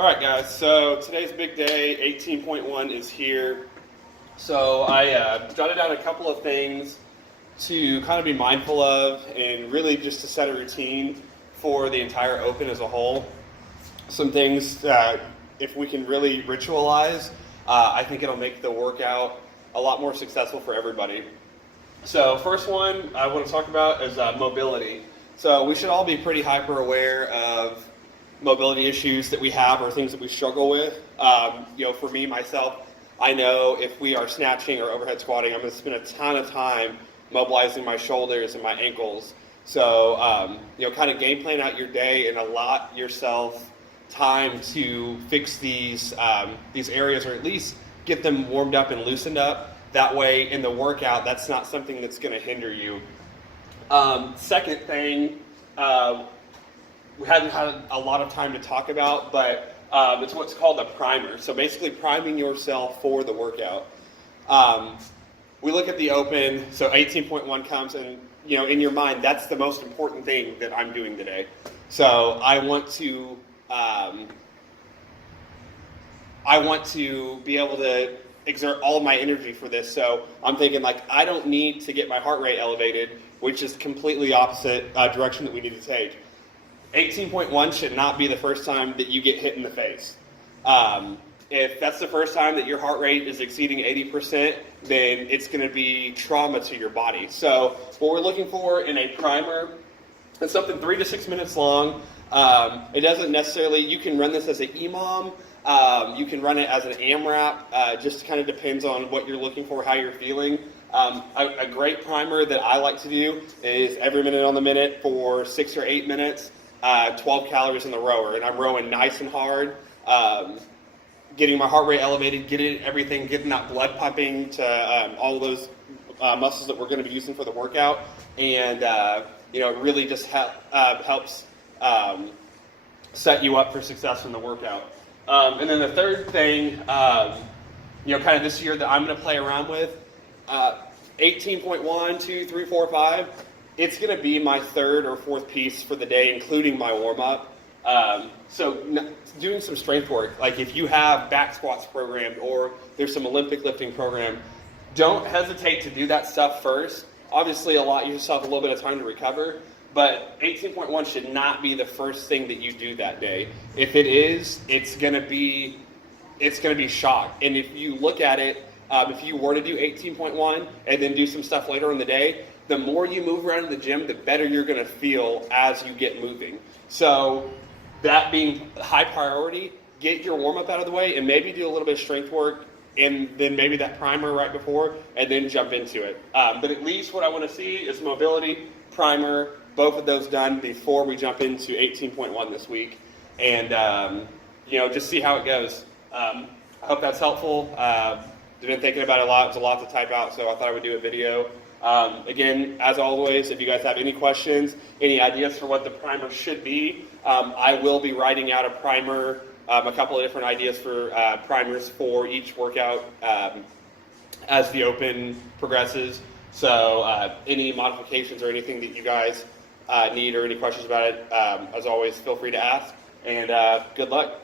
All right, guys, so today's big day, 18.1 is here. So I jotted down a couple of things to kind of be mindful of and really just to set a routine for the entire Open as a whole. Some things that if we can really ritualize, I think it'll make the workout a lot more successful for everybody. So first one I want to talk about is mobility. So we should all be pretty hyper aware of mobility issues that we have or things that we struggle with. For me, myself, I know if we are snatching or overhead squatting, I'm going to spend a ton of time mobilizing my shoulders and my ankles. So, kind of game plan out your day and allot yourself time to fix these areas, or at least get them warmed up and loosened up. That way, in the workout, that's not something that's going to hinder you. Second thing, we hadn't had a lot of time to talk about, but it's what's called a primer. So basically priming yourself for the workout. We look at the Open, so 18.1 comes, and in your mind, that's the most important thing that I'm doing today. So I want to be able to exert all of my energy for this. So I'm thinking I don't need to get my heart rate elevated, which is completely opposite direction that we need to take. 18.1 should not be the first time that you get hit in the face. If that's the first time that your heart rate is exceeding 80%, then it's going to be trauma to your body. So what we're looking for in a primer is something 3 to 6 minutes long. It doesn't necessarily, you can run this as an EMOM, you can run it as an AMRAP, just kind of depends on what you're looking for, how you're feeling. A great primer that I like to do is every minute on the minute for 6 or 8 minutes. 12 calories in the rower, and I'm rowing nice and hard, getting my heart rate elevated, getting that blood pumping to all of those muscles that we're going to be using for the workout, and it really just helps set you up for success in the workout. And then the third thing, kind of this year that I'm going to play around with, 18.1, 2, 3, 4, 5. It's going to be my third or fourth piece for the day, including my warm-up. So doing some strength work, like if you have back squats programmed or there's some Olympic lifting program, don't hesitate to do that stuff first. Obviously, allot yourself a little bit of time to recover, but 18.1 should not be the first thing that you do that day. If it is, it's going to be shock. And if you look at it, if you were to do 18.1 and then do some stuff later in the day, the more you move around in the gym, the better you're going to feel as you get moving. So that being high priority, get your warm-up out of the way and maybe do a little bit of strength work and then maybe that primer right before and then jump into it. But at least what I want to see is mobility, primer, both of those done before we jump into 18.1 this week. And, just see how it goes. I hope that's helpful. I've been thinking about it a lot. It's a lot to type out, so I thought I would do a video. Again, as always, if you guys have any questions, any ideas for what the primer should be, I will be writing out a primer, a couple of different ideas for primers for each workout as the Open progresses. So any modifications or anything that you guys need or any questions about it, as always, feel free to ask. And good luck.